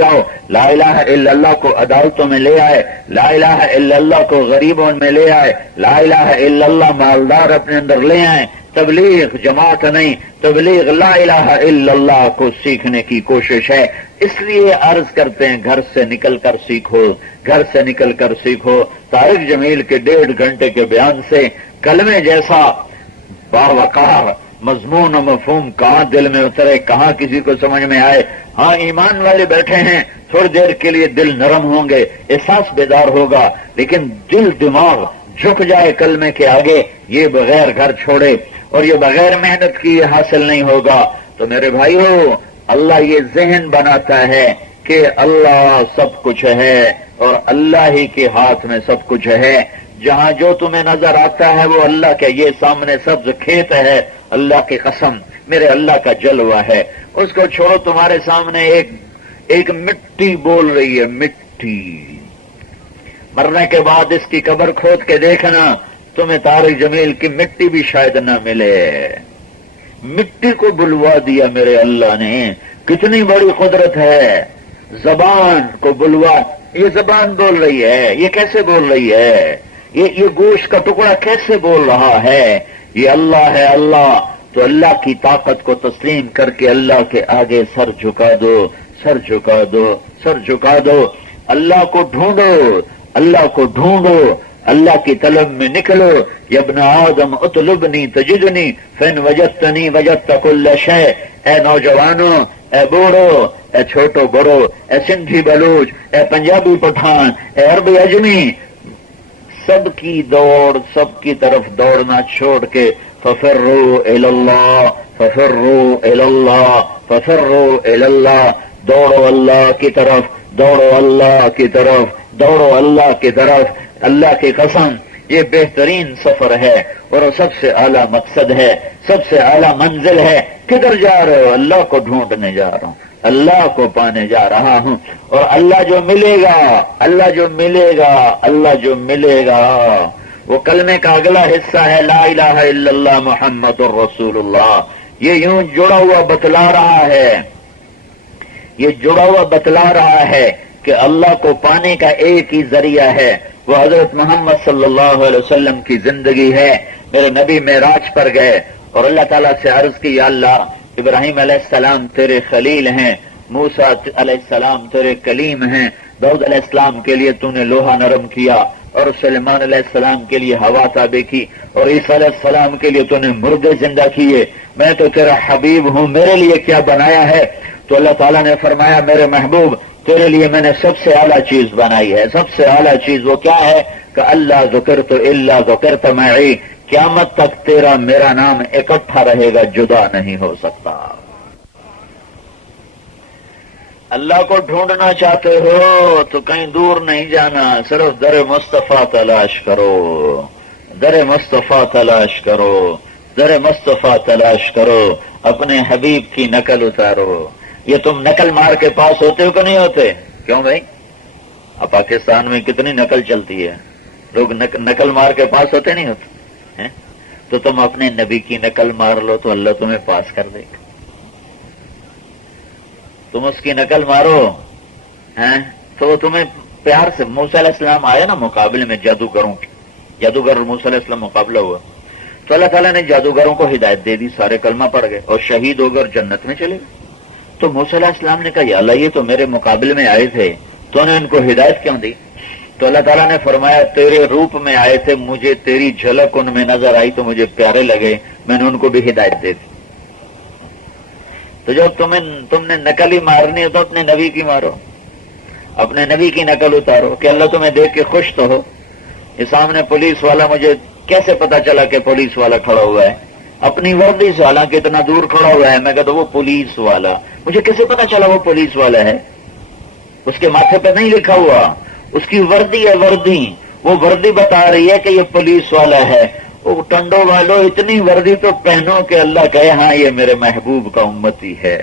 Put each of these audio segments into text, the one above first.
جاؤ، لا الہ الا اللہ کو عدالتوں میں لے آئے، لا الہ الا اللہ کو غریبوں میں لے آئے، لا الہ الا اللہ مالدار اپنے اندر لے آئے۔ تبلیغ جماعت نہیں، تبلیغ لا الہ الا اللہ کو سیکھنے کی کوشش ہے۔ اس لیے عرض کرتے ہیں گھر سے نکل کر سیکھو، گھر سے نکل کر سیکھو۔ طارق جمیل کے 1.5 گھنٹے کے بیان سے کلمے جیسا باوقار مضمون و مفہوم کہاں دل میں اترے، کہاں کسی کو سمجھ میں آئے۔ ہاں ایمان والے بیٹھے ہیں، تھوڑی دیر کے لیے دل نرم ہوں گے، احساس بیدار ہوگا، لیکن دل دماغ جھک جائے کلمے کے آگے، یہ بغیر گھر چھوڑے اور یہ بغیر محنت کی یہ حاصل نہیں ہوگا۔ تو میرے بھائیو، اللہ یہ ذہن بناتا ہے کہ اللہ سب کچھ ہے اور اللہ ہی کے ہاتھ میں سب کچھ ہے۔ جہاں جو تمہیں نظر آتا ہے وہ اللہ کے، یہ سامنے سبز کھیت ہے، اللہ کی قسم میرے اللہ کا جلوہ ہے۔ اس کو چھوڑو، تمہارے سامنے ایک مٹی بول رہی ہے، مٹی۔ مرنے کے بعد اس کی قبر کھود کے دیکھنا، تمہیں طارق جمیل کی مٹی بھی شاید نہ ملے۔ مٹی کو بلوا دیا میرے اللہ نے، کتنی بڑی قدرت ہے۔ زبان کو بلوا، یہ زبان بول رہی ہے، یہ کیسے بول رہی ہے؟ یہ گوشت کا ٹکڑا کیسے بول رہا ہے؟ یہ اللہ ہے اللہ۔ تو اللہ کی طاقت کو تسلیم کر کے اللہ کے آگے سر جھکا دو، سر جھکا دو، سر جھکا دو۔ اللہ کو ڈھونڈو، اللہ کو ڈھونڈو، اللہ کی طلب میں نکلو۔ یا ابن آدم اطلبنی تجدنی فإن وجدتنی وجدت کل شیء۔ اے نوجوانوں، اے بوڑھو، اے چھوٹو بڑو، اے سندھی بلوچ، اے پنجابی پٹھان، اے عربی اجمی، سب کی دوڑ، سب کی طرف دوڑنا چھوڑ کے ففروا الی اللہ، ففروا الی اللہ، ففروا الی اللہ، دوڑو اللہ کی طرف، دوڑو اللہ کی طرف، دوڑو اللہ کی طرف۔ اللہ کی قسم یہ بہترین سفر ہے اور سب سے اعلیٰ مقصد ہے، سب سے اعلیٰ منزل ہے۔ کدھر جا رہے ہو؟ اللہ کو ڈھونڈنے جا رہا ہوں، اللہ کو پانے جا رہا ہوں۔ اور اللہ جو ملے گا، اللہ جو ملے گا، اللہ جو ملے گا، وہ کلمے کا اگلا حصہ ہے لا الہ الا اللہ محمد الرسول اللہ۔ یہ یوں جڑا ہوا بتلا رہا ہے، یہ جڑا ہوا بتلا رہا ہے کہ اللہ کو پانے کا ایک ہی ذریعہ ہے، وہ حضرت محمد صلی اللہ علیہ وسلم کی زندگی ہے۔ میرے نبی معراج پر گئے اور اللہ تعالیٰ سے عرض کی، یا اللہ ابراہیم علیہ السلام تیرے خلیل ہیں، موسیٰ علیہ السلام تیرے کلیم ہیں، داؤد علیہ السلام کے لیے تو نے لوہا نرم کیا اور سلیمان علیہ السلام کے لیے ہوا تابع کی اور عیسیٰ علیہ السلام کے لیے تو نے مردے زندہ کیے، میں تو تیرا حبیب ہوں، میرے لیے کیا بنایا ہے؟ تو اللہ تعالیٰ نے فرمایا، میرے محبوب تیرے لیے میں نے سب سے اعلیٰ چیز بنائی ہے۔ سب سے اعلیٰ چیز وہ کیا ہے کہ اللہ ذکرت الا ذکرت معی، قیامت تک تیرا میرا نام اکٹھا رہے گا، جدا نہیں ہو سکتا۔ اللہ کو ڈھونڈنا چاہتے ہو تو کہیں دور نہیں جانا، صرف در مصطفیٰ تلاش کرو، در مصطفیٰ تلاش کرو، در مصطفیٰ تلاش کرو، اپنے حبیب کی نقل اتارو۔ یہ تم نقل مار کے پاس ہوتے ہو کہ نہیں ہوتے؟ کیوں بھائی؟ اب پاکستان میں کتنی نقل چلتی ہے، لوگ نقل مار کے پاس ہوتے نہیں ہوتے ہیں؟ تو تم اپنے نبی کی نقل مار لو تو اللہ تمہیں پاس کر دے گا۔ تم اس کی نقل مارو ہیں تو تمہیں پیار سے، موسیٰ علیہ السلام آئے نا مقابلے میں جادوگروں کے، جادوگر اور موسیٰ علیہ السلام مقابلہ ہوا تو اللہ تعالیٰ نے جادوگروں کو ہدایت دے دی، سارے کلمہ پڑھ گئے اور شہید ہو کر جنت میں چلے گئے۔ تو موسیٰ علیہ السلام نے کہا، یا اللہ یہ تو میرے مقابلے میں آئے تھے، تو نے ان کو ہدایت کیوں دی؟ تو اللہ تعالیٰ نے فرمایا، تیرے روپ میں آئے تھے، مجھے تیری جھلک ان میں نظر آئی تو مجھے پیارے لگے، میں نے ان کو بھی ہدایت دے دی۔ تو جب تم نے نقل ہی مارنی ہے تو اپنے نبی کی مارو، اپنے نبی کی نقل اتارو کہ اللہ تمہیں دیکھ کے خوش تو ہو۔ یہ سامنے پولیس والا، مجھے کیسے پتا چلا کہ پولیس والا کھڑا ہوا ہے؟ اپنی وردی سے، حالانکہ اتنا دور کھڑا ہوا ہے، میں کہتا وہ پولیس والا، مجھے کیسے پتا چلا وہ پولیس والا ہے؟ اس کے ماتھے پہ نہیں لکھا ہوا، اس کی وردی ہے، وردی، وہ وردی بتا رہی ہے کہ یہ پولیس والا ہے۔ وہ ٹنڈو والو، اتنی وردی تو پہنو کہ اللہ کہے ہاں یہ میرے محبوب کا امتی ہے،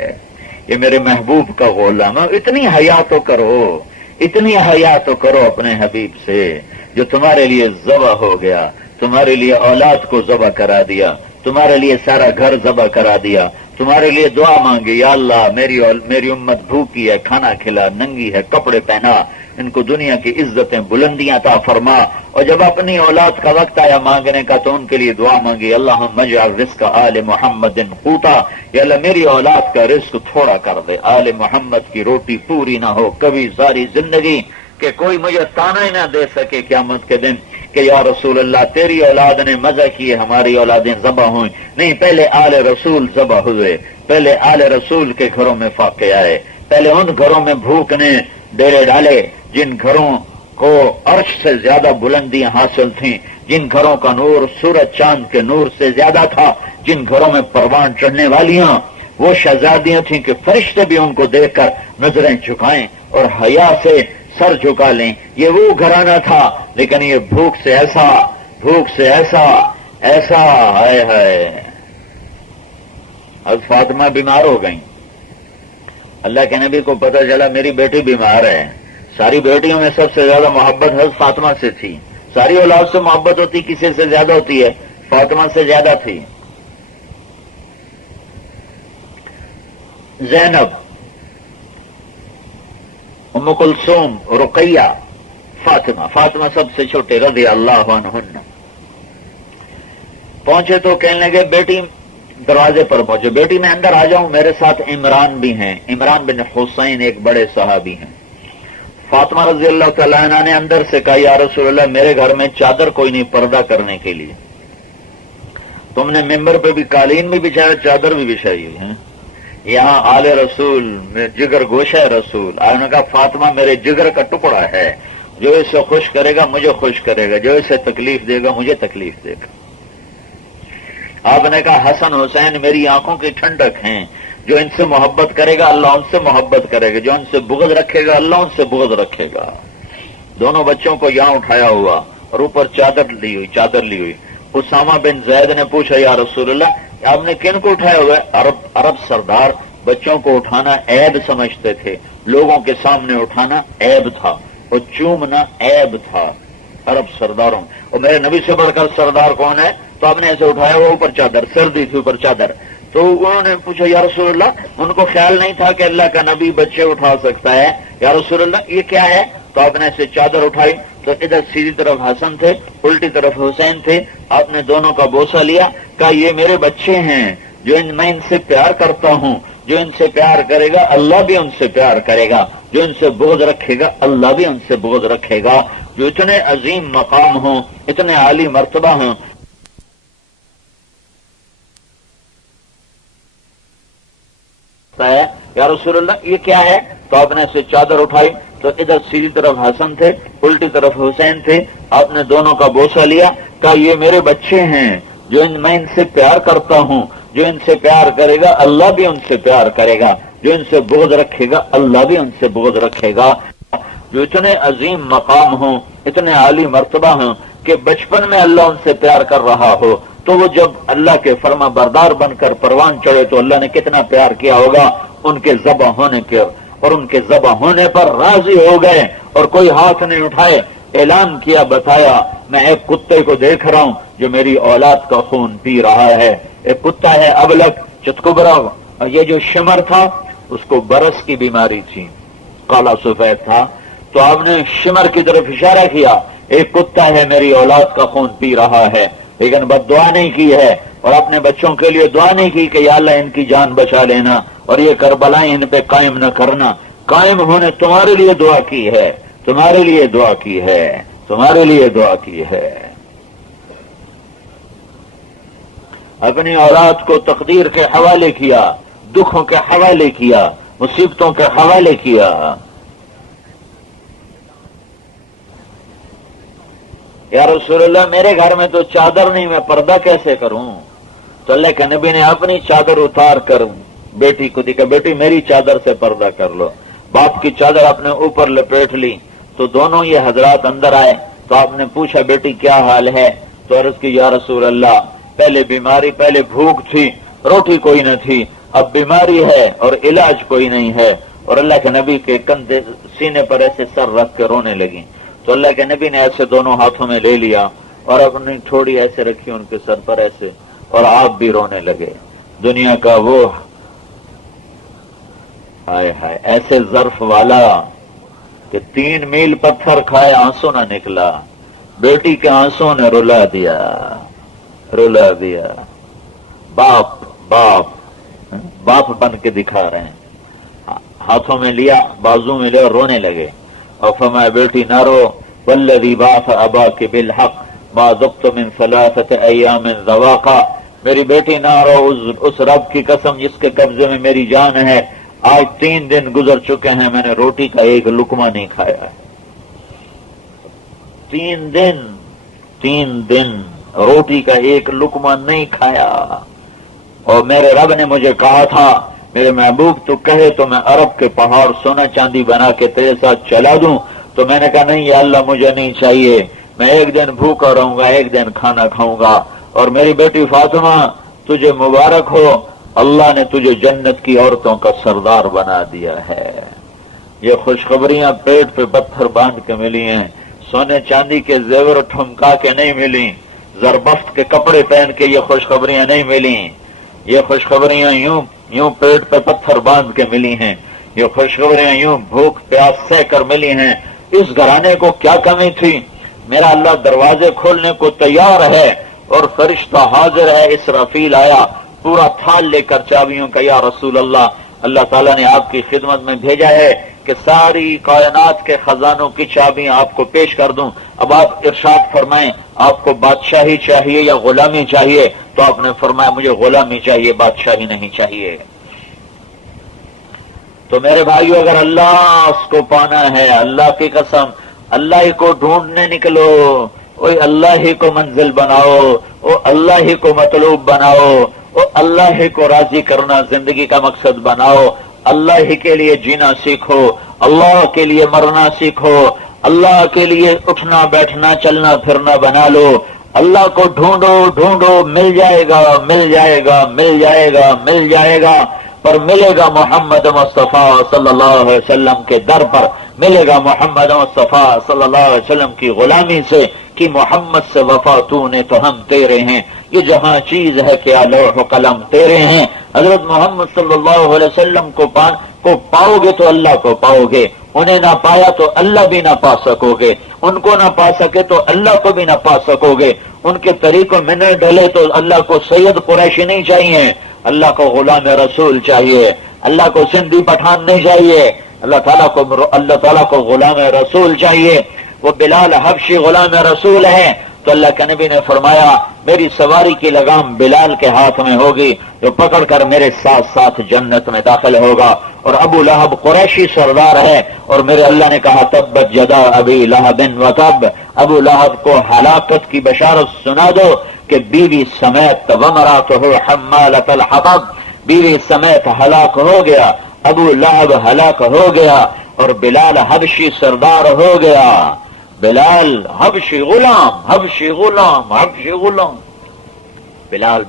یہ میرے محبوب کا غلام ہے۔ اتنی حیا تو کرو، اتنی حیا تو کرو اپنے حبیب سے جو تمہارے لیے ذبح ہو گیا، تمہارے لیے اولاد کو ذبح کرا دیا، تمہارے لیے سارا گھر ذبح کرا دیا، تمہارے لیے دعا مانگی، یا اللہ میری امت بھوکی ہے، کھانا کھلا، ننگی ہے، کپڑے پہنا، ان کو دنیا کی عزتیں بلندیاں عطا فرما۔ اور جب اپنی اولاد کا وقت آیا مانگنے کا تو ان کے لیے دعا مانگی، اللہم اجعل رزق آل محمد قوتا، یا اللہ میری اولاد کا رزق تھوڑا کر دے، آل محمد کی روٹی پوری نہ ہو کبھی ساری زندگی، کہ کوئی مجھے تانا ہی نہ دے سکے قیامت کے دن کہ یا رسول اللہ تیری اولاد نے مزہ کیے، ہماری اولادیں ذبح ہوئیں۔ نہیں، پہلے آل رسول ذبح ہوئے، پہلے آل رسول کے گھروں میں فاقے آئے، پہلے ان گھروں میں بھوک نے ڈیرے ڈالے جن گھروں کو عرش سے زیادہ بلندیاں حاصل تھیں، جن گھروں کا نور سورج چاند کے نور سے زیادہ تھا، جن گھروں میں پروان چڑھنے والیاں وہ شہزادیاں تھیں کہ فرشتے بھی ان کو دیکھ کر نظریں جھکائیں اور حیا سے سر جھکا لیں۔ یہ وہ گھرانہ تھا، لیکن یہ بھوک سے ایسا ہائے ہائے۔ اب فاطمہ بیمار ہو گئیں، اللہ کے نبی کو پتہ چلا میری بیٹی بیمار ہے۔ ساری بیٹیوں میں سب سے زیادہ محبت حضرت فاطمہ سے تھی، ساری اولاد سے محبت ہوتی کسی سے زیادہ ہوتی ہے، فاطمہ سے زیادہ تھی۔ زینب، ام کلثوم، رقیہ، فاطمہ سب سے چھوٹے رضی اللہ عنہن پہنچے تو کہنے لگے، بیٹی دروازے پر پہنچے، بیٹی میں اندر آ جاؤں، میرے ساتھ عمران بھی ہیں، عمران بن حسین ایک بڑے صحابی ہیں۔ فاطمہ رضی اللہ تعالیٰ عنہ نے اندر سے کہا، یا رسول اللہ میرے گھر میں چادر کوئی نہیں پردہ کرنے کے لیے، تم نے ممبر پہ بھی قالین بھی بچھایا، چادر بھی بچھائی ہوئی ہے، یہاں آل رسول جگر گوشہ رسول۔ آپ نے کہا فاطمہ میرے جگر کا ٹکڑا ہے، جو اسے خوش کرے گا مجھے خوش کرے گا، جو اسے تکلیف دے گا مجھے تکلیف دے گا۔ آپ نے کہا حسن حسین میری آنکھوں کی ٹھنڈک ہیں، جو ان سے محبت کرے گا اللہ ان سے محبت کرے گا، جو ان سے بغض رکھے گا اللہ ان سے بغض رکھے گا۔ دونوں بچوں کو یہاں اٹھایا ہوا اور اوپر چادر لی ہوئی۔ اسامہ بن زید نے پوچھا، یا رسول اللہ آپ نے کن کو اٹھایا ہوا ہے؟ عرب سردار بچوں کو اٹھانا عیب سمجھتے تھے، لوگوں کے سامنے اٹھانا عیب تھا اور چومنا عیب تھا عرب سرداروں۔ اور میرے نبی سے بڑھ کر سردار کون ہے؟ تو آپ نے ایسے اٹھایا ہوا، اوپر چادر، سردی تھی اوپر چادر۔ تو انہوں نے پوچھا، یا رسول اللہ ان کو خیال نہیں تھا کہ اللہ کا نبی بچے اٹھا سکتا ہے، یا رسول اللہ یہ کیا ہے؟ تو آپ نے ایسے چادر اٹھائی تو ادھر سیدھی طرف حسن تھے، الٹی طرف حسین تھے، آپ نے دونوں کا بوسہ لیا، کہا یہ میرے بچے ہیں، جو میں ان سے پیار کرتا ہوں، جو ان سے پیار کرے گا اللہ بھی ان سے پیار کرے گا، جو ان سے بغض رکھے گا اللہ بھی ان سے بغض رکھے گا۔ جو اتنے عظیم مقام ہوں، اتنے عالی مرتبہ ہوں، یا رسول اللہ یہ کیا ہے؟ تو آپ نے اسے چادر اٹھائی تو ادھر سیدھی طرف حسن تھے، الٹی طرف حسین تھے، آپ نے دونوں کا بوسہ لیا، کہا یہ میرے بچے ہیں، جو میں ان سے پیار کرتا ہوں، جو ان سے پیار کرے گا اللہ بھی ان سے پیار کرے گا، جو ان سے بغض رکھے گا اللہ بھی ان سے بغض رکھے گا۔ جو اتنے عظیم مقام ہوں، اتنے عالی مرتبہ ہوں کہ بچپن میں اللہ ان سے پیار کر رہا ہو، تو وہ جب اللہ کے فرما بردار بن کر پروان چڑھے تو اللہ نے کتنا پیار کیا ہوگا ان کے ذبح ہونے کے، اور ان کے ذبح ہونے پر راضی ہو گئے اور کوئی ہاتھ نہیں اٹھائے، اعلان کیا، بتایا میں ایک کتے کو دیکھ رہا ہوں جو میری اولاد کا خون پی رہا ہے۔ ایک کتا ہے ابلک چتکبرا، اور یہ جو شمر تھا اس کو برس کی بیماری تھی، کالا سفید تھا، تو آپ نے شمر کی طرف اشارہ کیا، ایک کتا ہے میری اولاد کا خون پی رہا ہے، لیکن بد دعا نہیں کی ہے، اور اپنے بچوں کے لیے دعا نہیں کی کہ یا اللہ ان کی جان بچا لینا اور یہ کربلائیں ان پہ قائم نہ کرنا۔ قائم ہونے تمہارے لیے دعا کی ہے، تمہارے لیے دعا کی ہے، تمہارے لیے دعا کی ہے۔ اپنی اولاد کو تقدیر کے حوالے کیا، دکھوں کے حوالے کیا، مصیبتوں کے حوالے کیا۔ یا رسول اللہ میرے گھر میں تو چادر نہیں، میں پردہ کیسے کروں؟ تو اللہ کے نبی نے اپنی چادر اتار کر بیٹی کو دکھا، بیٹی میری چادر سے پردہ کر لو۔ باپ کی چادر اپنے اوپر لپیٹ لی تو دونوں یہ حضرات اندر آئے، تو آپ نے پوچھا بیٹی کیا حال ہے؟ تو عرض کی یا رسول اللہ پہلے بیماری، پہلے بھوک تھی، روٹی کوئی نہ تھی، اب بیماری ہے اور علاج کوئی نہیں ہے۔ اور اللہ کے نبی کے کندھے سینے پر ایسے سر رکھ کے رونے لگی، تو اللہ کے نبی نے ایسے دونوں ہاتھوں میں لے لیا اور اپنی تھوڑی ایسے رکھی ان کے سر پر ایسے، اور آپ بھی رونے لگے۔ دنیا کا وہ ہائے ہائے، ایسے ظرف والا کہ 3 میل پتھر کھائے آنسو نہ نکلا، بیٹی کے آنسو نے رلا دیا، رلا دیا۔ باپ باپ باپ بن کے دکھا رہے ہیں، ہاتھوں میں لیا، بازو میں لیا اور رونے لگے، اور فرمایا بیٹی نہ رو، والذی بعث اباک بالحق ما ذقت من 3 ایام ذواقا، میری بیٹی نہ رو، اس رب کی قسم جس کے قبضے میں میری جان ہے، آج 3 دن گزر چکے ہیں، میں نے روٹی کا ایک لقمہ نہیں کھایا ہے۔ 3 دن روٹی کا ایک لقمہ نہیں کھایا، اور میرے رب نے مجھے کہا تھا میرے محبوب تو کہے تو میں عرب کے پہاڑ سونا چاندی بنا کے تیرے ساتھ چلا دوں، تو میں نے کہا نہیں یا اللہ مجھے نہیں چاہیے، میں ایک دن بھوکا رہوں گا، ایک دن کھانا کھاؤں گا۔ اور میری بیٹی فاطمہ تجھے مبارک ہو، اللہ نے تجھے جنت کی عورتوں کا سردار بنا دیا ہے۔ یہ خوشخبریاں پیٹ پہ پتھر باندھ کے ملی ہیں، سونے چاندی کے زیور ٹھمکا کے نہیں ملی، زربفت کے کپڑے پہن کے یہ خوشخبریاں نہیں ملی، یہ خوشخبریاں یوں پیٹ پہ پتھر باندھ کے ملی ہیں، یہ خوشخبریاں یوں بھوک پیاس سہ کر ملی ہیں۔ اس گھرانے کو کیا کمی تھی؟ میرا اللہ دروازے کھولنے کو تیار ہے، اور فرشتہ حاضر ہے، اسرافیل آیا پورا تھال لے کر چابیوں کا، یا رسول اللہ، اللہ تعالیٰ نے آپ کی خدمت میں بھیجا ہے کہ ساری کائنات کے خزانوں کی چابیاں آپ کو پیش کر دوں، اب آپ ارشاد فرمائیں آپ کو بادشاہی چاہیے یا غلامی چاہیے؟ تو آپ نے فرمایا مجھے غلامی چاہیے، بادشاہی نہیں چاہیے۔ تو میرے بھائیو اگر اللہ کو پانا ہے، اللہ کی قسم اللہ ہی کو ڈھونڈنے نکلو، اوے اللہ ہی کو منزل بناؤ، او اللہ ہی کو مطلوب بناؤ، او اللہ ہی کو راضی کرنا زندگی کا مقصد بناؤ، اللہ ہی کے لیے جینا سیکھو، اللہ کے لیے مرنا سیکھو، اللہ کے لیے اٹھنا بیٹھنا چلنا پھرنا بنا لو، اللہ کو ڈھونڈو ڈھونڈو، مل جائے گا مل جائے گا مل جائے گا مل جائے گا، پر ملے گا محمد مصطفیٰ صلی اللہ علیہ وسلم کے در پر، ملے گا محمد مصطفیٰ صلی اللہ علیہ وسلم کی غلامی سے کہ محمد سے وفا تو نے تو ہم تیرے ہیں، یہ جہاں چیز ہے کیا لوح و قلم تیرے ہیں۔ حضرت محمد صلی اللہ علیہ وسلم کو پاؤ گے تو اللہ کو پاؤ گے، انہیں نہ پایا تو اللہ بھی نہ پا سکو گے، ان کو نہ پا سکے تو اللہ کو بھی نہ پا سکو گے، ان کے طریقوں میں نہ ڈلے تو اللہ کو سید قریشی نہیں چاہیے، اللہ کو غلام رسول چاہیے، اللہ کو سندھی پٹھان نہیں چاہیے، اللہ تعالیٰ کو غلام رسول چاہیے۔ وہ بلال حبشی غلام رسول ہے، تو اللہ کے نبی نے فرمایا میری سواری کی لگام بلال کے ہاتھ میں ہوگی، جو پکڑ کر میرے ساتھ ساتھ جنت میں داخل ہوگا۔ اور ابو لہب قریشی سردار ہے، اور میرے اللہ نے کہا تبت یدا ابی لہب وتب، ابو لہب کو ہلاکت کی بشارت سنا دو کہ بیوی سمیت وامرأتہ حمالۃ الحطب، بیوی سمیت ہلاک ہو گیا، ابو لہب ہلاک ہو گیا، اور بلال حبشی سردار ہو گیا، بلال حبشی غلام حبشی غلام حبشی غلام، بلال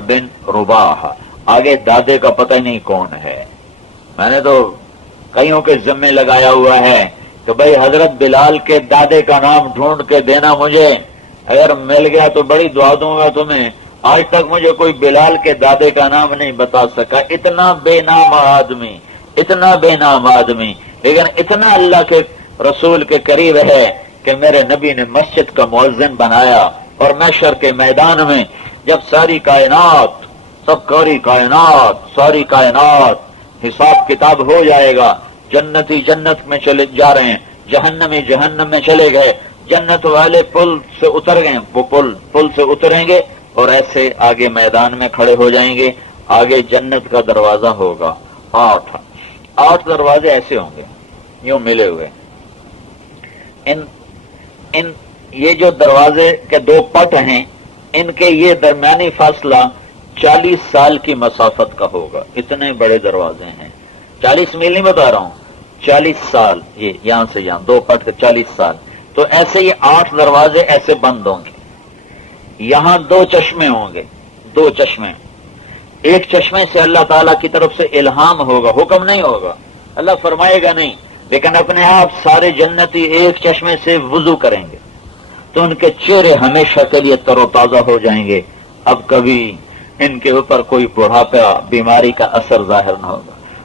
بن رباح۔ آگے دادے کا پتہ نہیں کون ہے، میں نے تو کئیوں کے ذمے لگایا ہوا ہے کہ بھائی حضرت بلال کے دادے کا نام ڈھونڈ کے دینا مجھے، اگر مل گیا تو بڑی دعا دوں گا تمہیں۔ آج تک مجھے کوئی بلال کے دادے کا نام نہیں بتا سکا، اتنا بے نام آدمی، اتنا بے نام آدمی، لیکن اتنا اللہ کے رسول کے قریب ہے کہ میرے نبی نے مسجد کا مؤذن بنایا، اور محشر کے میدان میں جب ساری کائنات حساب کتاب ہو جائے گا، جنتی جنت میں چلے جا رہے ہیں، جہنمی جہنم میں چلے گئے، جنت والے پل سے اتر گئے، وہ پل سے اتریں گے اور ایسے آگے میدان میں کھڑے ہو جائیں گے، آگے جنت کا دروازہ ہوگا، 8 دروازے ایسے ہوں گے یوں ملے ہوئے، یہ جو دروازے کے 2 پٹ ہیں، ان کے یہ درمیانی فاصلہ 40 سال کی مسافت کا ہوگا، اتنے بڑے دروازے ہیں، 40 میل نہیں بتا رہا ہوں، 40 سال، یہ یہاں سے یہاں 2 پٹ 40 سال، تو ایسے یہ 8 دروازے ایسے بند ہوں گے، یہاں 2 چشمے ہوں گے، 2 چشمے، ایک چشمے سے اللہ تعالیٰ کی طرف سے الہام ہوگا، حکم نہیں ہوگا، اللہ فرمائے گا نہیں، لیکن اپنے آپ سارے جنتی ایک چشمے سے وضو کریں گے تو ان کے چہرے ہمیشہ کے لیے تر و تازہ ہو جائیں گے، اب کبھی ان کے اوپر کوئی بڑھاپا بیماری کا اثر ظاہر نہ ہوگا۔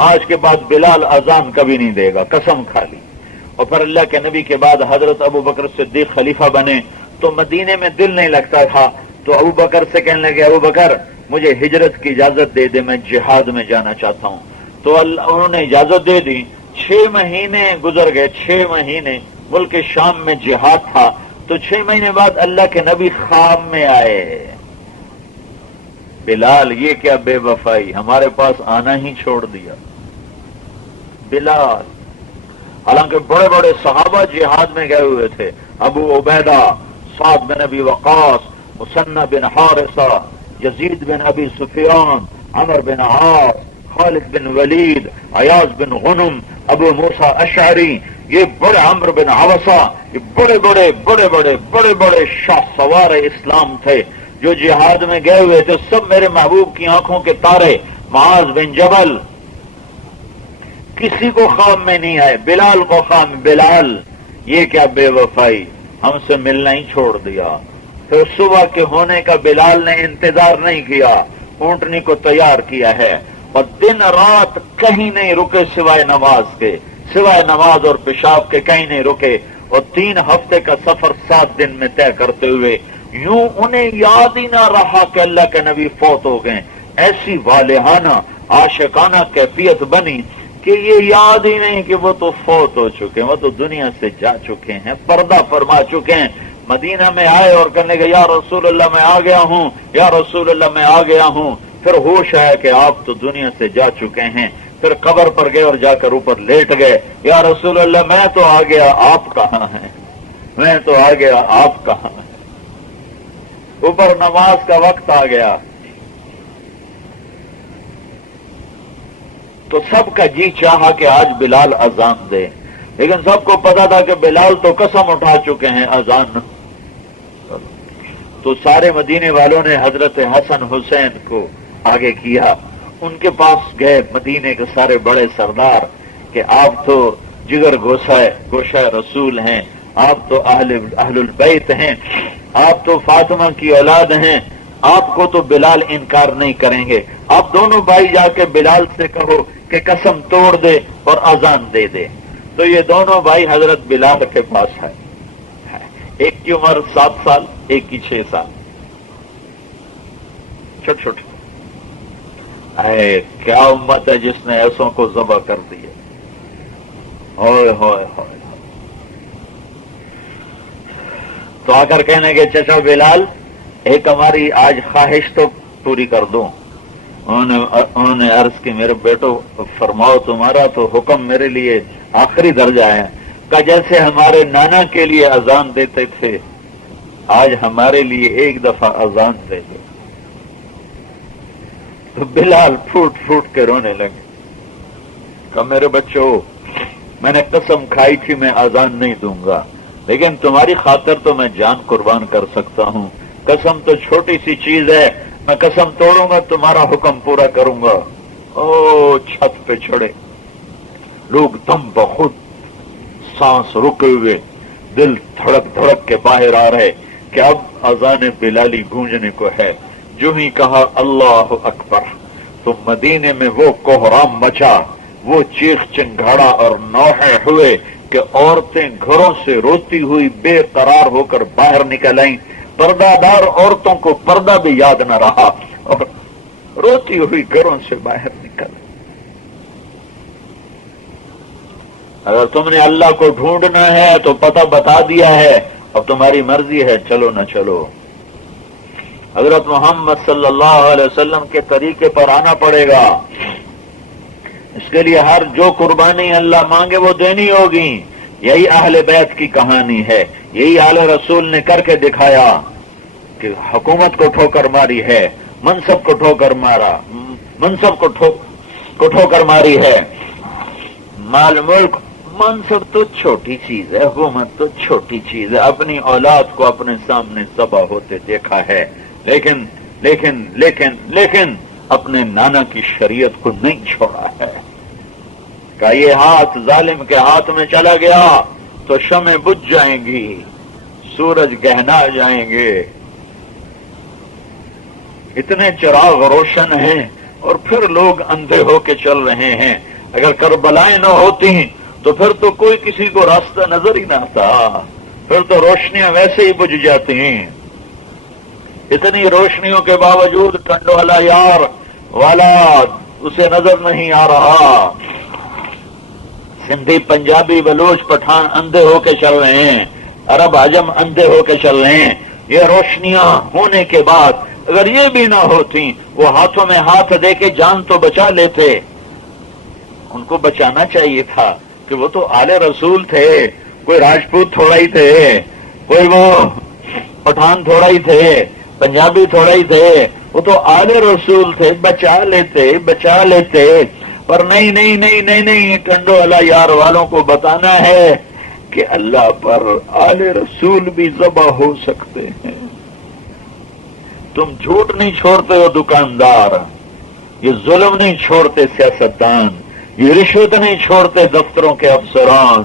آج کے بعد بلال اذان کبھی نہیں دے گا، قسم کھا لی۔ اور پھر اللہ کے نبی کے بعد حضرت ابو بکر صدیق خلیفہ بنے تو مدینے میں دل نہیں لگتا تھا، تو ابو بکر سے کہنے لگے ابو بکر مجھے ہجرت کی اجازت دے دے، میں جہاد میں جانا چاہتا ہوں۔ تو انہوں نے اجازت دے دی۔ 6 مہینے گزر گئے، 6 مہینے ملک شام میں جہاد تھا، تو 6 مہینے بعد اللہ کے نبی خواب میں آئے۔ بلال یہ کیا بے وفائی، ہمارے پاس آنا ہی چھوڑ دیا بلال۔ حالانکہ بڑے بڑے صحابہ جہاد میں گئے ہوئے تھے، ابو عبیدہ، سعد بن ابی وقاص، مسنہ بن حارثہ، یزید بن ابی سفیان، عمر بن عاص، خالد بن ولید، عیاض بن غنم، ابو موسیٰ اشعری، یہ بڑے عمر بن عوصہ، یہ بڑے بڑے بڑے بڑے بڑے بڑے شاہ سوار اسلام تھے جو جہاد میں گئے ہوئے تھے، سب میرے محبوب کی آنکھوں کے تارے۔ معاذ بن جبل کسی کو خواب میں نہیں آئے، بلال کو خواب میں، بلال یہ کیا بے وفائی، ہم سے ملنا ہی چھوڑ دیا۔ پھر صبح کے ہونے کا بلال نے انتظار نہیں کیا، اونٹنی کو تیار کیا ہے اور دن رات کہیں نہیں رکے سوائے نماز کے، سوائے نماز اور پیشاب کے کہیں نہیں رکے، اور 3 ہفتے کا سفر 7 دن میں طے کرتے ہوئے یوں انہیں یاد ہی نہ رہا کہ اللہ کے نبی فوت ہو گئے۔ ایسی والہانہ عاشقانہ کیفیت بنی کہ یہ یاد ہی نہیں کہ وہ تو فوت ہو چکے ہیں، وہ تو دنیا سے جا چکے ہیں، پردہ فرما چکے ہیں۔ مدینہ میں آئے اور کہنے لگے یا رسول اللہ میں آ گیا ہوں، یا رسول اللہ میں آ گیا ہوں۔ پھر ہوش آیا کہ آپ تو دنیا سے جا چکے ہیں، پھر قبر پر گئے اور جا کر اوپر لیٹ گئے، یا رسول اللہ میں تو آ گیا، آپ کہاں ہیں؟ میں تو آ گیا، آپ کہاں ہیں؟ اوپر نماز کا وقت آ گیا تو سب کا جی چاہا کہ آج بلال اذان دے، لیکن سب کو پتا تھا کہ بلال تو قسم اٹھا چکے ہیں اذان۔ تو سارے مدینے والوں نے حضرت حسن حسین کو آگے کیا، ان کے پاس گئے مدینے کے سارے بڑے سردار کہ آپ تو جگر گوشہ رسول ہیں، آپ تو اہل البیت ہیں، آپ تو فاطمہ کی اولاد ہیں، آپ کو تو بلال انکار نہیں کریں گے، آپ دونوں بھائی جا کے بلال سے کہو کہ قسم توڑ دے اور اذان دے دے۔ تو یہ دونوں بھائی حضرت بلال کے پاس ہے، ایک کی عمر 7 سال، ایک کی 6 سال، چھوٹے چھوٹے۔ اے کیا امت ہے جس نے ایسوں کو ذبح کر دیا، ہوئے ہوئے ہوئے۔ تو آ کر کہنے کے چچا بلال ایک ہماری آج خواہش تو پوری کر دوں۔ انہوں نے عرض کی میرے بیٹو فرماؤ، تمہارا تو حکم میرے لیے آخری درجہ ہے، کہ جیسے ہمارے نانا کے لیے اذان دیتے تھے آج ہمارے لیے ایک دفعہ اذان دے دو۔ تو بلال پھوٹ پھوٹ کے رونے لگے کہ میرے بچوں میں نے قسم کھائی تھی میں اذان نہیں دوں گا، لیکن تمہاری خاطر تو میں جان قربان کر سکتا ہوں، قسم تو چھوٹی سی چیز ہے، میں قسم توڑوں گا تمہارا حکم پورا کروں گا۔ او چھت پہ چڑھے لوگ دم بخود، سانس رکے ہوئے، دل دھڑک دھڑک کے باہر آ رہے کہ اب اذان بلالی گونجنے کو ہے۔ جو ہی کہا اللہ اکبر تو مدینے میں وہ کوہرام مچا، وہ چیخ چنگھاڑا اور نوحے ہوئے کہ عورتیں گھروں سے روتی ہوئی بے قرار ہو کر باہر نکل آئیں۔ پردہ دار عورتوں کو پردہ بھی یاد نہ رہا اور روتی ہوئی گھروں سے باہر نکل۔ اگر تم نے اللہ کو ڈھونڈنا ہے تو پتہ بتا دیا ہے، اب تمہاری مرضی ہے چلو نہ چلو۔ حضرت محمد صلی اللہ علیہ وسلم کے طریقے پر آنا پڑے گا، اس کے لیے ہر جو قربانی اللہ مانگے وہ دینی ہوگی۔ یہی اہل بیت کی کہانی ہے، یہی آل رسول نے کر کے دکھایا کہ حکومت کو ٹھوکر ماری ہے، منصب کو ٹھوکر مارا، منصب کو ٹھوکر ماری ہے، مال ملک منصب تو چھوٹی چیز ہے، حکومت تو چھوٹی چیز ہے، اپنی اولاد کو اپنے سامنے ذبح ہوتے دیکھا ہے، لیکن لیکن لیکن لیکن اپنے نانا کی شریعت کو نہیں چھوڑا ہے۔ کہ یہ ہاتھ ظالم کے ہاتھ میں چلا گیا تو شمع بجھ جائیں گی، سورج گہنا جائیں گے، اتنے چراغ روشن ہیں اور پھر لوگ اندھے ہو کے چل رہے ہیں. اگر کربلائیں نہ ہوتی تو پھر تو کوئی کسی کو راستہ نظر ہی نہ آتا، پھر تو روشنیاں ویسے ہی بجھ جاتی ہیں. اتنی روشنیوں کے باوجود ٹنڈو والا یار والا اسے نظر نہیں آ رہا. سندھی پنجابی بلوچ پٹھان اندھے ہو کے چل رہے ہیں، عرب عجم اندھے ہو کے چل رہے ہیں. یہ روشنیاں ہونے کے بعد اگر یہ بھی نہ ہوتی، وہ ہاتھوں میں ہاتھ دے کے جان تو بچا لیتے. ان کو بچانا چاہیے تھا کہ وہ تو آل رسول تھے، کوئی راجپوت تھوڑا ہی تھے، کوئی وہ پٹھان تھوڑا ہی تھے، پنجابی تھوڑا ہی تھے، وہ تو آل رسول تھے، بچا لیتے. پر نہیں، ٹنڈو والا یار والوں کو بتانا ہے کہ اللہ پر آل رسول بھی ذبح ہو سکتے ہیں. تم جھوٹ نہیں چھوڑتے ہو دکاندار، یہ ظلم نہیں چھوڑتے سیاستدان، یہ رشوت نہیں چھوڑتے دفتروں کے افسران،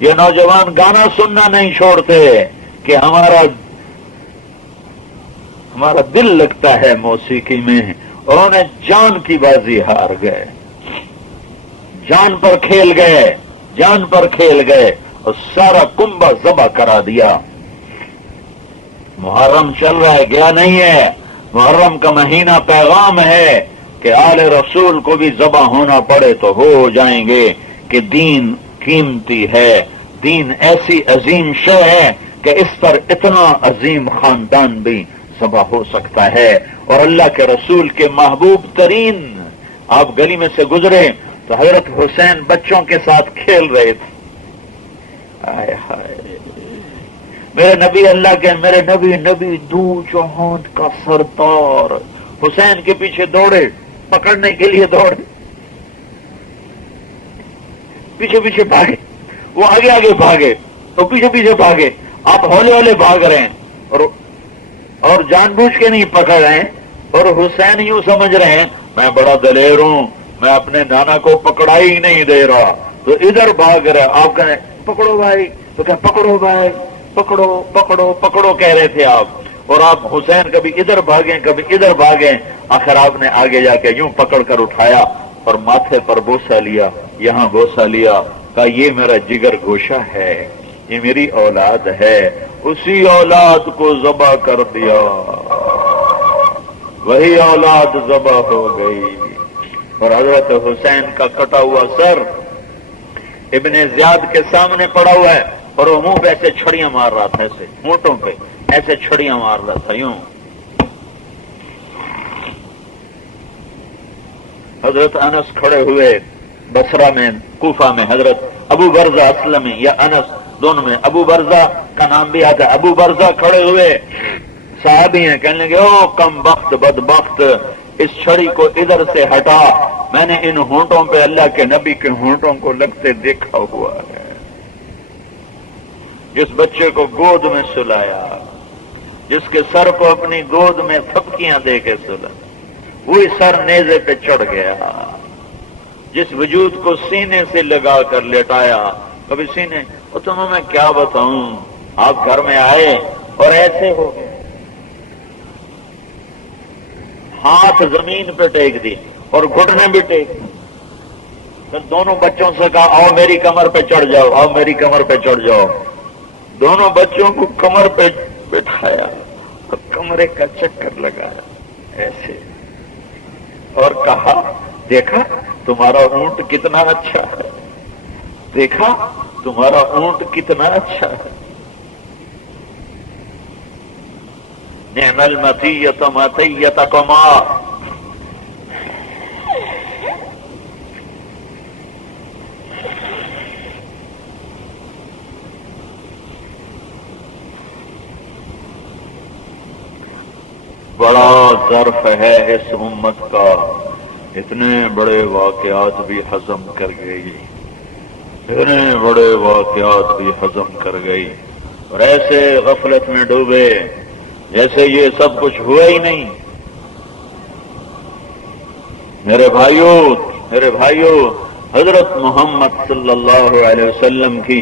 یہ نوجوان گانا سننا نہیں چھوڑتے کہ ہمارا دل لگتا ہے موسیقی میں. اور انہیں جان کی بازی ہار گئے، جان پر کھیل گئے اور سارا کنبہ ذبح کرا دیا. محرم چل رہا ہے، گیا نہیں ہے. محرم کا مہینہ پیغام ہے کہ آل رسول کو بھی ذبح ہونا پڑے تو ہو جائیں گے، کہ دین قیمتی ہے، دین ایسی عظیم شے ہے کہ اس پر اتنا عظیم خاندان بھی ذبح ہو سکتا ہے. اور اللہ کے رسول کے محبوب ترین، آپ گلی میں سے گزرے تو حضرت حسین بچوں کے ساتھ کھیل رہے تھے. آئے ہائے میرے نبی، اللہ کے میرے نبی دو جہان کا سردار حسین کے پیچھے دوڑے، پکڑنے کے لیے دوڑے، پیچھے بھاگے، وہ آگے بھاگے، وہ پیچھے بھاگے. آپ ہولے بھاگ رہے ہیں اور جان بوجھ کے نہیں پکڑ رہے ہیں. اور حسین یوں سمجھ رہے ہیں میں بڑا دلیر ہوں، میں اپنے نانا کو پکڑائی نہیں دے رہا، تو ادھر بھاگ رہے. آپ کہیں پکڑو بھائی، تو کہ پکڑو بھائی، پکڑو کہہ رہے تھے آپ. اور آپ حسین کبھی ادھر بھاگیں. آخر آپ نے آگے جا کے یوں پکڑ کر اٹھایا اور ماتھے پر بوسہ لیا، یہاں بوسہ لیا، کہا یہ میرا جگر گوشہ ہے، یہ میری اولاد ہے. اسی اولاد کو ذبح کر دیا، وہی اولاد ذبح ہو گئی. اور حضرت حسین کا کٹا ہوا سر ابن زیاد کے سامنے پڑا ہوا ہے، اور وہ منہ پہ ایسے چھڑیاں مار رہا تھا، ایسے ہونٹوں پہ ایسے چھڑیاں مار رہا تھا یوں. حضرت انس کھڑے ہوئے بصرہ میں، کوفہ میں. حضرت ابو برزہ اسلمی یا انس دونوں میں، ابو برزہ کا نام بھی آتا ہے. ابو برزہ کھڑے ہوئے، صحابی ہیں، کہنے لگے او کم بخت بدبخت، اس چھڑی کو ادھر سے ہٹا، میں نے ان ہونٹوں پہ اللہ کے نبی کے ہونٹوں کو لگتے دیکھا ہوا ہے. جس بچے کو گود میں سلایا، جس کے سر کو اپنی گود میں تھپکیاں دے کے سلا، وہی سر نیزے پہ چڑھ گیا. جس وجود کو سینے سے لگا کر لٹایا، کبھی سینے، اور تمہیں میں کیا بتاؤں، آپ گھر میں آئے اور ایسے ہو گئے، ہاتھ زمین پہ ٹیک دی اور گھٹنے بھی ٹیک دی. پھر دونوں بچوں سے کہا آؤ میری کمر پہ چڑھ جاؤ، آؤ میری کمر پہ چڑھ جاؤ. دونوں بچوں کو کمر پہ بٹھایا اور کمرے کا چکر لگایا ایسے، اور کہا دیکھا تمہارا اونٹ کتنا اچھا ہے، دیکھا تمہارا اونٹ کتنا اچھا ہے. نعم المطیۃ مطیۃکما، بڑا ظرف ہے اس امت کا، اتنے بڑے واقعات بھی ہضم کر گئی، اتنے بڑے واقعات بھی ہضم کر گئی، اور ایسے غفلت میں ڈوبے جیسے یہ سب کچھ ہوا ہی نہیں. میرے بھائیوں، حضرت محمد صلی اللہ علیہ وسلم کی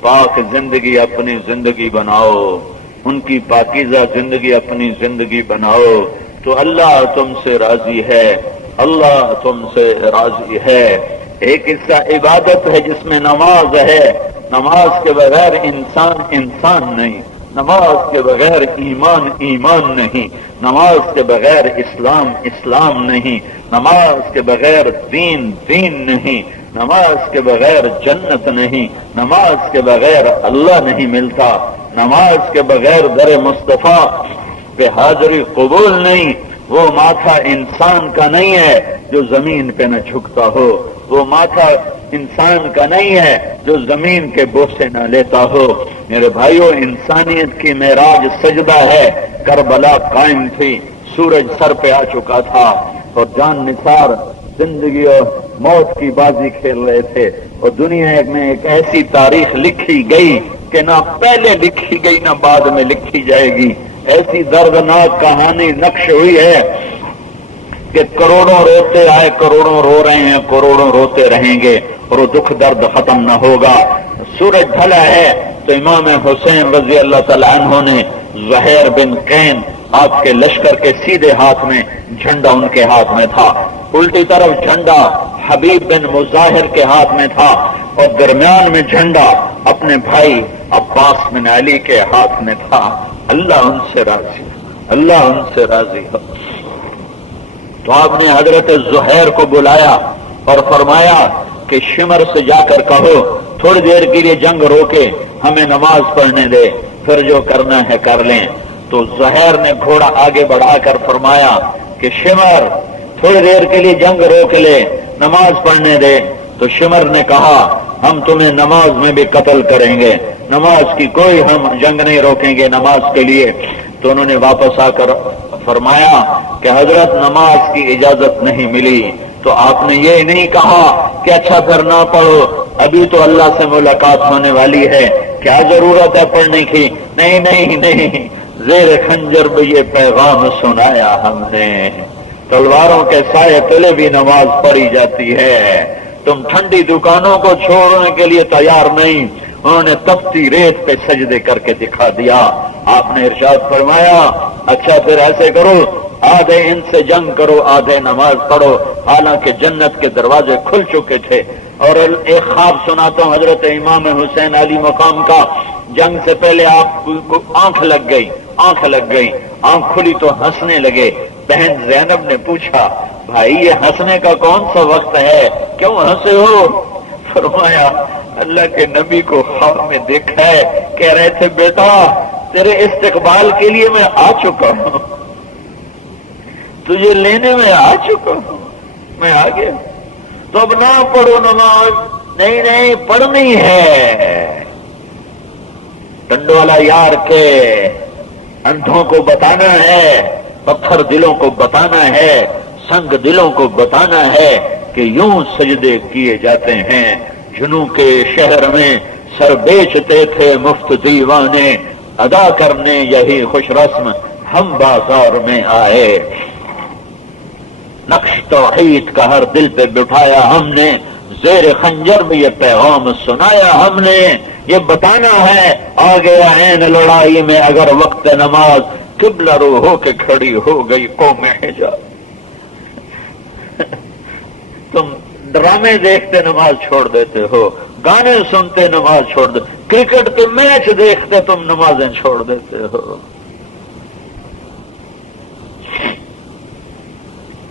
پاک زندگی اپنی زندگی بناؤ، ان کی پاکیزہ زندگی اپنی زندگی بناؤ، تو اللہ تم سے راضی ہے. اللہ تم سے راضی ہے۔ ایک حصہ عبادت ہے جس میں نماز ہے، نماز کے بغیر انسان نہیں، نماز کے بغیر ایمان نہیں، نماز کے بغیر اسلام نہیں، نماز کے بغیر دین نہیں، نماز کے بغیر جنت نہیں، نماز کے بغیر اللہ نہیں ملتا، نماز کے بغیر در مصطفیٰ پہ حاضری قبول نہیں۔ وہ ماتھا انسان کا نہیں ہے جو زمین پہ نہ جھکتا ہو، وہ ماتھا انسان کا نہیں ہے جو زمین کے بوسے نہ لیتا ہو۔ میرے بھائیوں، انسانیت کی معراج سجدہ ہے۔ کربلا قائم تھی، سورج سر پہ آ چکا تھا اور جان نثار زندگی اور موت کی بازی کھیل رہے تھے، اور دنیا میں ایک ایسی تاریخ لکھی گئی کہ نہ پہلے لکھی گئی نہ بعد میں لکھی جائے گی۔ ایسی دردناک کہانی نقش ہوئی ہے کہ کروڑوں روتے آئے، کروڑوں رو رہے ہیں، کروڑوں روتے رہیں گے، اور وہ دکھ درد ختم نہ ہوگا۔ سورج ڈھلا ہے تو امام حسین رضی اللہ تعالی عنہ نے زہیر بن قین آپ کے لشکر کے سیدھے ہاتھ میں جھنڈا ان کے ہاتھ میں تھا، الٹی طرف جھنڈا حبیب بن مظاہر کے ہاتھ میں تھا، اور درمیان میں جھنڈا اپنے بھائی عباس بن علی کے ہاتھ میں تھا۔ اللہ ان سے راضی، اللہ ان سے راضی ہو۔ تو آپ نے حضرت زہیر کو بلایا اور فرمایا کہ شمر سے جا کر کہو تھوڑی دیر کے لیے جنگ روکے، ہمیں نماز پڑھنے دے، پھر جو کرنا ہے کر لیں۔ تو زہیر نے گھوڑا آگے بڑھا کر فرمایا کہ شمر تھوڑی دیر کے لیے جنگ روک لے، نماز پڑھنے دے۔ تو شمر نے کہا ہم تمہیں نماز میں بھی قتل کریں گے، نماز کی کوئی ہم جنگ نہیں روکیں گے نماز کے لیے۔ تو انہوں نے واپس آ کر فرمایا کہ حضرت نماز کی اجازت نہیں ملی۔ تو آپ نے یہ نہیں کہا کہ اچھا پھر نہ پڑھو، ابھی تو اللہ سے ملاقات ہونے والی ہے، کیا ضرورت ہے پڑھنے کی؟ نہیں نہیں نہیں، زیر خنجر بھی یہ پیغام سنایا ہم نے، تلواروں کے سائے تلے بھی نماز پڑھی جاتی ہے، تم ٹھنڈی دکانوں کو چھوڑنے کے لیے تیار نہیں۔ انہوں نے تپتی ریت پہ سجدے کر کے دکھا دیا۔ آپ نے ارشاد فرمایا اچھا پھر ایسے کرو، آدھے ان سے جنگ کرو، آدھے نماز پڑھو، حالانکہ جنت کے دروازے کھل چکے تھے۔ اور ایک خواب سناتا ہوں حضرت امام حسین علی مقام کا۔ جنگ سے پہلے آپ کو آنکھ لگ گئی، آنکھ کھلی تو ہنسنے لگے۔ بہن زینب نے پوچھا بھائی یہ ہنسنے کا کون سا وقت ہے، کیوں ہنسے ہو؟ فرمایا اللہ کے نبی کو خواب میں دیکھا ہے، کہہ رہے تھے بیٹا تیرے استقبال کے لیے میں آ چکا ہوں، تجھے لینے میں آ چکا ہوں، میں آ گیا، تو اب نہ پڑھو نماز۔ نہیں پڑھنی ہے۔ ٹنڈوالا یار کے اندھوں کو بتانا ہے، پتھر دلوں کو بتانا ہے، سنگ دلوں کو بتانا ہے کہ یوں سجدے کیے جاتے ہیں۔ جنوں کے شہر میں سر بیچتے تھے مفت دیوانے، ادا کرنے یہی خوش رسم ہم بازار میں آئے۔ نقش توحید کا ہر دل پہ بٹھایا ہم نے، زیر خنجر میں یہ پیغام سنایا ہم نے۔ یہ بتانا ہے آگے عین لڑائی میں اگر وقت نماز قبلہ رو ہو کے کھڑی ہو گئی قوم حجاز۔ تم ڈرامے دیکھتے نماز چھوڑ دیتے ہو، گانے سنتے نماز چھوڑ دیتے، کرکٹ کے میچ دیکھتے تم نمازیں چھوڑ دیتے ہو۔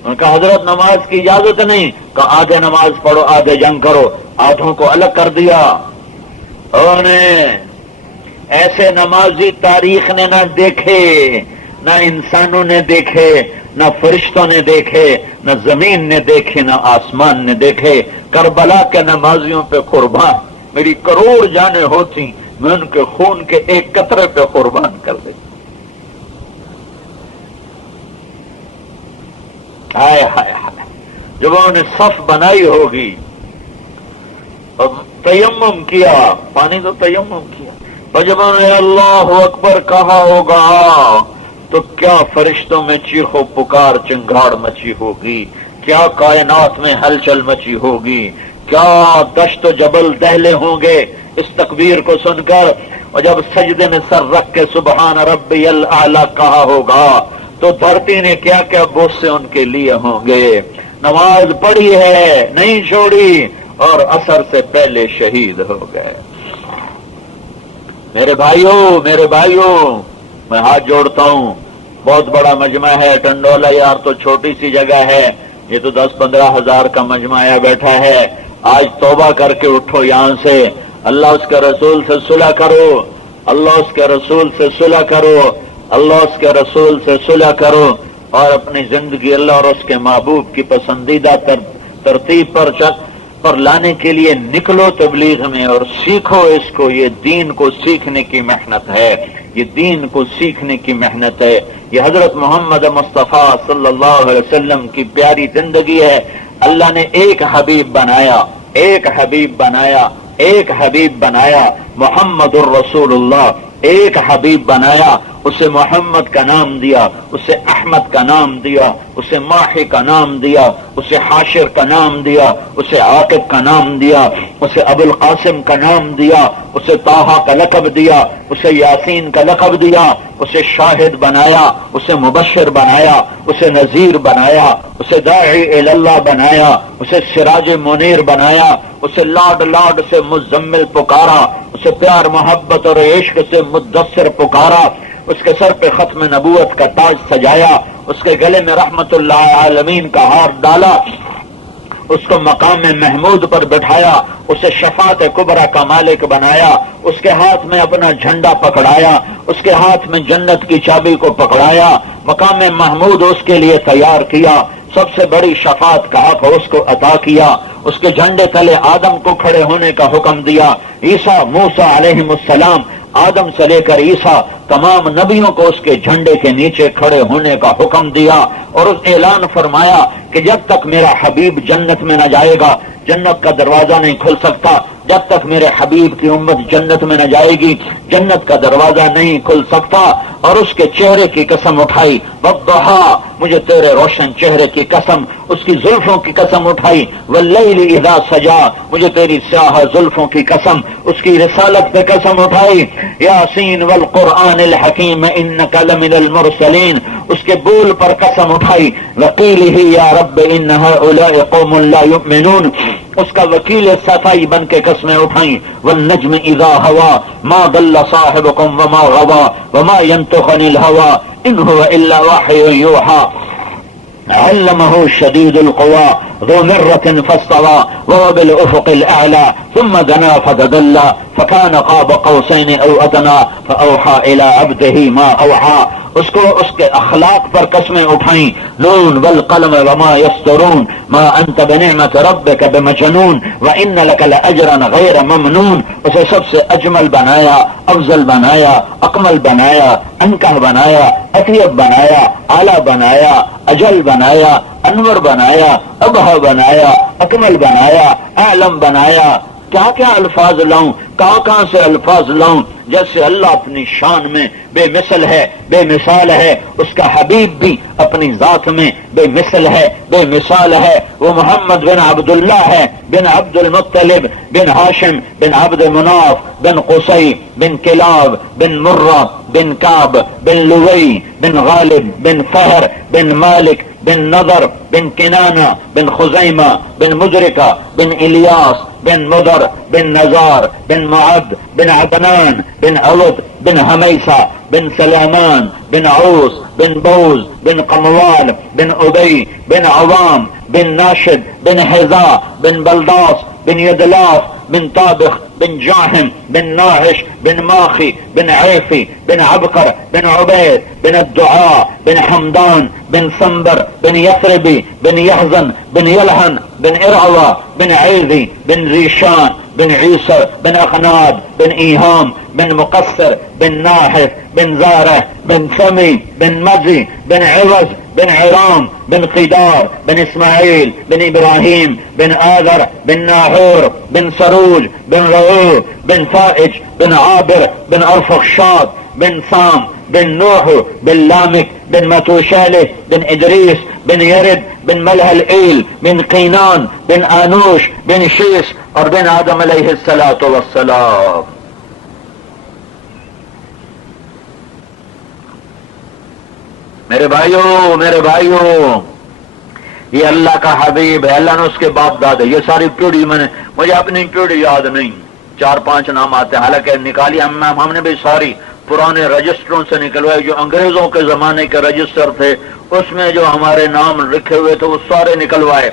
ان کا حضرت نماز کی اجازت نہیں کہ آدھے نماز پڑھو آدھے جنگ کرو، آدھوں کو الگ کر دیا۔ انہوں نے ایسے نمازی تاریخ نے نہ دیکھے، نہ انسانوں نے دیکھے، نہ فرشتوں نے دیکھے، نہ زمین نے دیکھے، نہ آسمان نے دیکھے۔ کربلا کے نمازیوں پہ قربان میری کروڑ جانیں ہوتی، میں ان کے خون کے ایک قطرے پہ قربان کر دیتا۔ ہائے ہائے ہائے، جب انہوں نے صف بنائی ہوگی اور تیمم کیا، پانی تو تیمم کیا، اور جب انہوں نے اللہ اکبر کہا ہوگا تو کیا فرشتوں میں چیخو پکار چنگاڑ مچی ہوگی، کیا کائنات میں ہلچل مچی ہوگی، کیا دشت و جبل دہلے ہوں گے اس تکبیر کو سن کر۔ اور جب سجدے میں سر رکھ کے سبحان ربی الاعلی کہا ہوگا تو دھرتی نے کیا کیا بوسے ان کے لیے ہوں گے۔ نماز پڑھی ہے نہیں چھوڑی اور عصر سے پہلے شہید ہو گئے۔ میرے بھائیوں میں ہاتھ جوڑتا ہوں، بہت بڑا مجمع ہے ٹنڈولا یار، تو چھوٹی سی جگہ ہے، یہ تو 10-15 ہزار کا مجمع بیٹھا ہے۔ آج توبہ کر کے اٹھو یہاں سے، اللہ اس کے رسول سے صلح کرو، اللہ اس کے رسول سے صلح کرو، اللہ اس کے رسول سے صلح کرو، اور اپنی زندگی اللہ اور اس کے محبوب کی پسندیدہ ترتیب پر لانے کے لیے نکلو تبلیغ میں اور سیکھو اس کو۔ یہ دین کو سیکھنے کی محنت ہے، یہ دین کو سیکھنے کی محنت ہے، یہ حضرت محمد مصطفیٰ صلی اللہ علیہ وسلم کی پیاری زندگی ہے۔ اللہ نے ایک حبیب بنایا محمد الرسول اللہ، ایک حبیب بنایا، اسے محمد کا نام دیا، اسے احمد کا نام دیا، اسے ماحی کا نام دیا، اسے حاشر کا نام دیا، اسے عاقب کا نام دیا، اسے ابو القاسم کا نام دیا، اسے طٰہٰ کا لقب دیا، اسے یاسین کا لقب دیا، اسے شاہد بنایا، اسے مبشر بنایا، اسے نذیر بنایا، اسے داعی اللہ بنایا، اسے سراج منیر بنایا، اسے لاڈ سے مزمل پکارا، اسے پیار محبت اور عشق سے مدثر پکارا، اس کے سر پہ ختم نبوت کا تاج سجایا، اس کے گلے میں رحمت اللہ عالمین کا ہار ڈالا، اس کو مقام محمود پر بٹھایا، اسے شفاعت کبریٰ کا مالک بنایا، اس کے ہاتھ میں اپنا جھنڈا پکڑایا، اس کے ہاتھ میں جنت کی چابی کو پکڑایا، مقام محمود اس کے لیے تیار کیا، سب سے بڑی شفاعت کا حق اس کو عطا کیا، اس کے جھنڈے تلے آدم کو کھڑے ہونے کا حکم دیا، عیسیٰ موسیٰ علیہ السلام، آدم سے لے کر عیسیٰ تمام نبیوں کو اس کے جھنڈے کے نیچے کھڑے ہونے کا حکم دیا، اور اس اعلان فرمایا کہ جب تک میرا حبیب جنت میں نہ جائے گا جنت کا دروازہ نہیں کھل سکتا، جب تک میرے حبیب کی امت جنت میں نہ جائے گی جنت کا دروازہ نہیں کھل سکتا، اور اس کے چہرے کی قسم اٹھائی، والضحیٰ، مجھے تیرے روشن چہرے کی قسم، اس کی زلفوں کی قسم اٹھائی، واللیل اذا سجا، مجھے تیری سیاہ زلفوں کی قسم، اس کی رسالت پہ قسم اٹھائی، یاسین والقرآن الحکیم انک لمن المرسلین، اس کے بول پر قسم اٹھائی، وقیلہ یا رب ان ہؤلاء قوم لا یؤمنون، اس کا وکیل صفائی بن کے قسمیں اٹھائیں، والنجم اذا ہوا ما ضل صاحبکم وما غوا وما ينطق عن الهوى ان هو الا وحی یوحى علمه شدید القوى ذو مرة فاستوى وهو بالافق الاعلى ثم دنا فتدلى فكان قاب قوسين او ادنى فاوحى الى عبده ما اوحى، اس کو اس کے اخلاق پر قسمیں اٹھائیں، نون والقلم وما یسطرون ما انت بنعمت ربک بمجنون وان لک لاجرا غیر ممنون، اسے سب سے اجمل بنایا، افضل بنایا، اکمل بنایا، انکح بنایا، اطیب بنایا، اعلی بنایا، اجل بنایا، انور بنایا، ابہا بنایا، اکمل بنایا، اعلم بنایا۔ کیا کیا الفاظ لاؤں، کہاں سے الفاظ لاؤں، جیسے اللہ اپنی شان میں بے مثل ہے، بے مثال ہے، اس کا حبیب بھی اپنی ذات میں بے مثل ہے، بے مثال ہے، وہ محمد بن عبداللہ ہے، بن عبد المطلب، بن ہاشم، بن عبد مناف، بن قصی، بن کلاب، بن مرہ، بن کعب، بن لوی، بن غالب، بن فہر، بن مالک، بن نضر، بن کنانہ، بن خزیمہ، بن مدرکہ، بن الیاس، بن مدر، بن نزار، بن معد، بن عدنان، بن عود، بن حمیسہ، بن سلامان، بن عوس، بن بوز، بن قموال، بن ابی، بن عوام، بن ناشد، بن حذا، بن بلداس، بن یدلاف، بن طابخ، بن جاہم، بن ناحش، بن ماخی، بن عیفی، بن عبقر، بن عبید، بن الدعاء، بن حمدان، بن سنبر، بن یثربی، بن یحزن، بن یلحن، بن ارعوى، بن عیذی، بن ریشان، بن عیسر، بن اخناد، بن ایہام، بن مقصر، بن ناحف، بن زارہ، بن سمی، بن مزی، بن عوض، بن عرام، بن قدار، بن اسماعیل، بن ابراہیم، بن آذر، بن ناحور، بن سروج، بن رعو، بن فائج، بن عابر، بن ارفخشاد، بن سام، بن نوح، بن لامک، بن متوشالح، بن ادریس، بن یرد، بن ملح العیل، بن قینان، بن آنوش، بن شیس، اور بن آدم علیہ الصلاۃ والسلام۔ میرے بھائیوں یہ اللہ کا حبیب ہے، اللہ نے اس کے باپ دادے، یہ ساری پیڑھی میں نے، مجھے اپنی پیڑھی یاد نہیں، 4-5 نام آتے ہیں، حالانکہ نکالی ہم نے بھی ساری پرانے رجسٹروں سے نکلوائے، جو انگریزوں کے زمانے کے رجسٹر تھے اس میں جو ہمارے نام لکھے ہوئے تھے وہ سارے نکلوائے،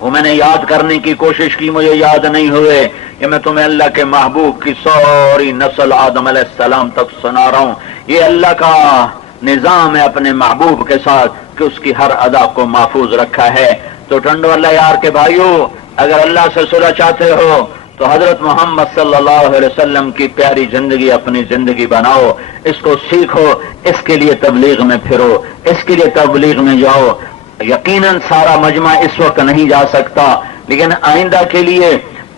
وہ میں نے یاد کرنے کی کوشش کی، مجھے یاد نہیں ہوئے کہ میں تمہیں اللہ کے محبوب کی ساری نسل آدم علیہ السلام تک سنا رہا ہوں۔ یہ اللہ کا نظام ہے اپنے محبوب کے ساتھ کہ اس کی ہر ادا کو محفوظ رکھا ہے۔ تو ٹنڈو اللہ یار کے بھائیوں، اگر اللہ سے صلح چاہتے ہو تو حضرت محمد صلی اللہ علیہ وسلم کی پیاری زندگی اپنی زندگی بناؤ، اس کو سیکھو، اس کے لیے تبلیغ میں پھرو، اس کے لیے تبلیغ میں جاؤ۔ یقیناً سارا مجمع اس وقت نہیں جا سکتا، لیکن آئندہ کے لیے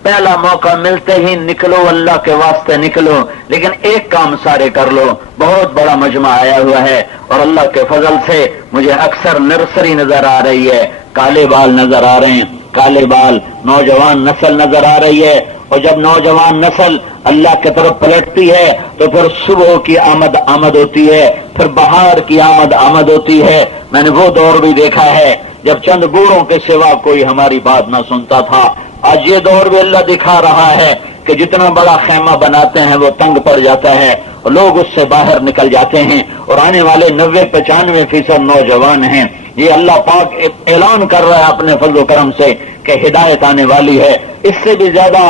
پہلا موقع ملتے ہی نکلو، اللہ کے واسطے نکلو، لیکن ایک کام سارے کر لو۔ بہت بڑا مجمع آیا ہوا ہے اور اللہ کے فضل سے مجھے اکثر نرسری نظر آ رہی ہے، کالے بال نظر آ رہے ہیں، کالے بال نوجوان نسل نظر آ رہی ہے، اور جب نوجوان نسل اللہ کی طرف پلٹتی ہے تو پھر صبح کی آمد ہوتی ہے، پھر بہار کی آمد ہوتی ہے۔ میں نے وہ دور بھی دیکھا ہے جب چند بوڑھوں کے سوا کوئی ہماری بات نہ سنتا تھا۔ آج یہ دور بھی اللہ دکھا رہا ہے کہ جتنا بڑا خیمہ بناتے ہیں وہ تنگ پڑ جاتا ہے اور لوگ اس سے باہر نکل جاتے ہیں، اور آنے والے 90-95% نوجوان ہیں۔ یہ اللہ پاک اعلان کر رہا ہے اپنے فضل و کرم سے کہ ہدایت آنے والی ہے۔ اس سے بھی زیادہ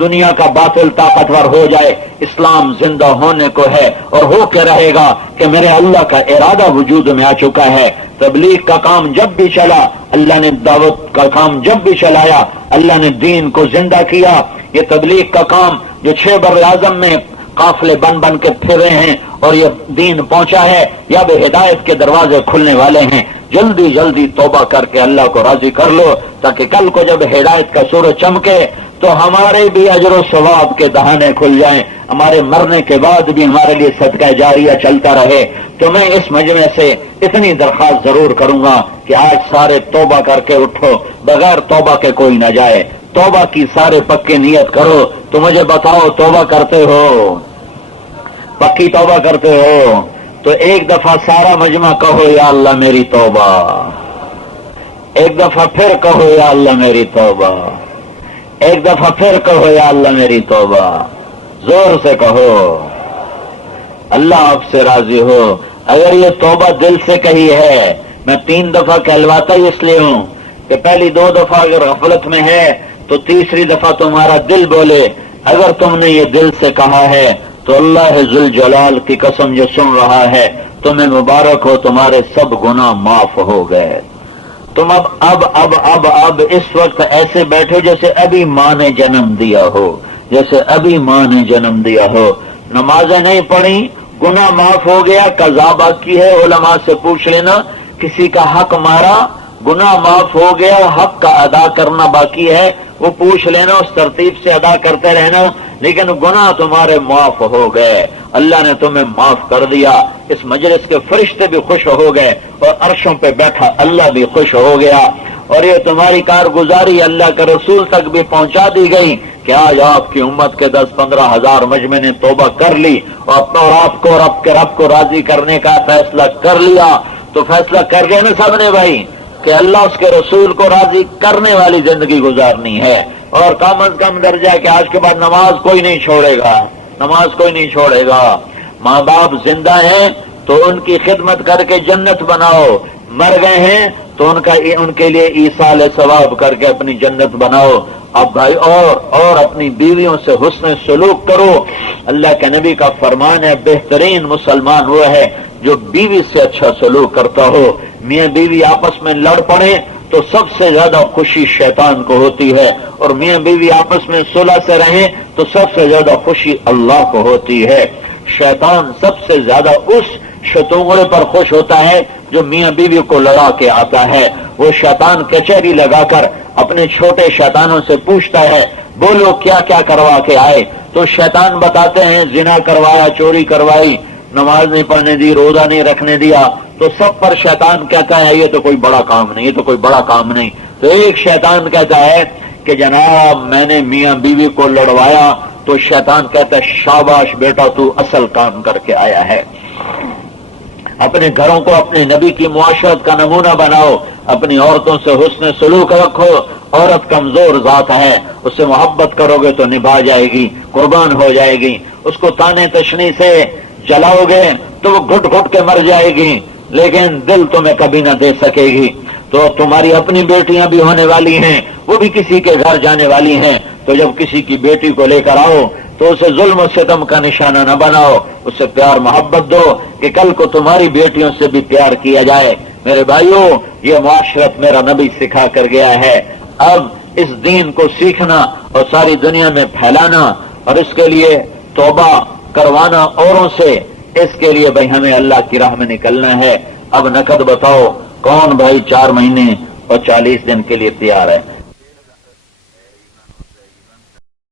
دنیا کا باطل طاقتور ہو جائے، اسلام زندہ ہونے کو ہے اور ہو کے رہے گا کہ میرے اللہ کا ارادہ وجود میں آ چکا ہے۔ تبلیغ کا کام جب بھی چلا، اللہ نے دعوت کا کام جب بھی چلایا، اللہ نے دین کو زندہ کیا۔ یہ تبلیغ کا کام جو 6 بر اعظم میں قافلے بن کے پھرے ہیں اور یہ دین پہنچا ہے، یا بھی ہدایت کے دروازے کھلنے والے ہیں۔ جلدی جلدی توبہ کر کے اللہ کو راضی کر لو، تاکہ کل کو جب ہدایت کا سورج چمکے تو ہمارے بھی اجر و ثواب کے دہانے کھل جائیں، ہمارے مرنے کے بعد بھی ہمارے لیے صدقہ جاریہ چلتا رہے۔ تو میں اس مجمع سے اتنی درخواست ضرور کروں گا کہ آج سارے توبہ کر کے اٹھو، بغیر توبہ کے کوئی نہ جائے۔ توبہ کی سارے پکے نیت کرو۔ تو مجھے بتاؤ، توبہ کرتے ہو؟ پکی توبہ کرتے ہو؟ تو ایک دفعہ سارا مجمع کہو یا اللہ میری توبہ، ایک دفعہ پھر کہو یا اللہ میری توبہ، ایک دفعہ پھر کہو یا اللہ میری توبہ، زور سے کہو، اللہ آپ سے راضی ہو۔ اگر یہ توبہ دل سے کہی ہے، میں 3 دفعہ کہلواتا ہی اس لیے ہوں کہ پہلی 2 دفعہ اگر غفلت میں ہے تو تیسری دفعہ تمہارا دل بولے۔ اگر تم نے یہ دل سے کہا ہے تو اللہ ذوالجلال کی قسم جو سن رہا ہے، تمہیں مبارک ہو، تمہارے سب گناہ معاف ہو گئے۔ تم اب اس وقت ایسے بیٹھو جیسے ابھی ماں نے جنم دیا ہو، جیسے ابھی ماں نے جنم دیا ہو۔ نمازیں نہیں پڑھی، گناہ معاف ہو گیا، قضا باقی ہے، علماء سے پوچھ لینا۔ کسی کا حق مارا، گناہ معاف ہو گیا، حق کا ادا کرنا باقی ہے، وہ پوچھ لینا، اس ترتیب سے ادا کرتے رہنا، لیکن گناہ تمہارے معاف ہو گئے، اللہ نے تمہیں معاف کر دیا۔ اس مجلس کے فرشتے بھی خوش ہو گئے اور عرشوں پہ بیٹھا اللہ بھی خوش ہو گیا، اور یہ تمہاری کارگزاری اللہ کے رسول تک بھی پہنچا دی گئی کہ آج آپ کی امت کے 10-15 ہزار مجمع نے توبہ کر لی اور اپنا اور آپ کو اور آپ کے رب کو راضی کرنے کا فیصلہ کر لیا۔ تو فیصلہ کر گئے نا سب نے بھائی کہ اللہ اس کے رسول کو راضی کرنے والی زندگی گزارنی ہے، اور کم از کم درجہ ہے کہ آج کے بعد نماز کوئی نہیں چھوڑے گا، نماز کوئی نہیں چھوڑے گا۔ ماں باپ زندہ ہیں تو ان کی خدمت کر کے جنت بناؤ، مر گئے ہیں تو ان کے لیے ایصال ثواب کر کے اپنی جنت بناؤ۔ اب بھائی اور اپنی بیویوں سے حسن سلوک کرو۔ اللہ کے نبی کا فرمان ہے، بہترین مسلمان وہ ہے جو بیوی سے اچھا سلوک کرتا ہو۔ میاں بیوی آپس میں لڑ پڑے تو سب سے زیادہ خوشی شیطان کو ہوتی ہے، اور میاں بیوی آپس میں صلح سے رہیں تو سب سے زیادہ خوشی اللہ کو ہوتی ہے۔ شیطان سب سے زیادہ اس شتونگڑے پر خوش ہوتا ہے جو میاں بیوی کو لڑا کے آتا ہے۔ وہ شیطان کچہری لگا کر اپنے چھوٹے شیطانوں سے پوچھتا ہے، بولو کیا کیا کروا کے آئے؟ تو شیطان بتاتے ہیں زنا کروایا، چوری کروائی، نماز نہیں پڑھنے دی، روزہ نہیں رکھنے دیا۔ تو سب پر شیطان کہتا ہے یہ تو کوئی بڑا کام نہیں، یہ تو کوئی بڑا کام نہیں۔ تو ایک شیطان کہتا ہے کہ جناب میں نے میاں بیوی کو لڑوایا، تو شیطان کہتا ہے شاباش بیٹا، تو اصل کام کر کے آیا ہے۔ اپنے گھروں کو اپنے نبی کی معاشرت کا نمونہ بناؤ، اپنی عورتوں سے حسن سلوک رکھو. عورت کمزور ذات ہے، اس سے محبت کرو گے تو نبھا جائے گی، قربان ہو جائے گی. اس کو تانے تشنی سے جلاؤ گے تو وہ گھٹ گھٹ کے مر جائے گی، لیکن دل تمہیں کبھی نہ دے سکے گی. تو تمہاری اپنی بیٹیاں بھی ہونے والی ہیں، وہ بھی کسی کے گھر جانے والی ہیں. تو جب کسی کی بیٹی کو لے کر آؤ تو اسے ظلم و ستم کا نشانہ نہ بناؤ، اسے پیار محبت دو کہ کل کو تمہاری بیٹیوں سے بھی پیار کیا جائے. میرے بھائیوں، یہ معاشرت میرا نبی سکھا کر گیا ہے. اب اس دین کو سیکھنا اور ساری دنیا میں پھیلانا اور اس کے لیے توبہ کروانا اوروں سے، اس کے لیے بھائی ہمیں اللہ کی راہ میں نکلنا ہے. اب نقد بتاؤ کون بھائی 4 مہینے اور 40 دن کے لیے تیار ہے؟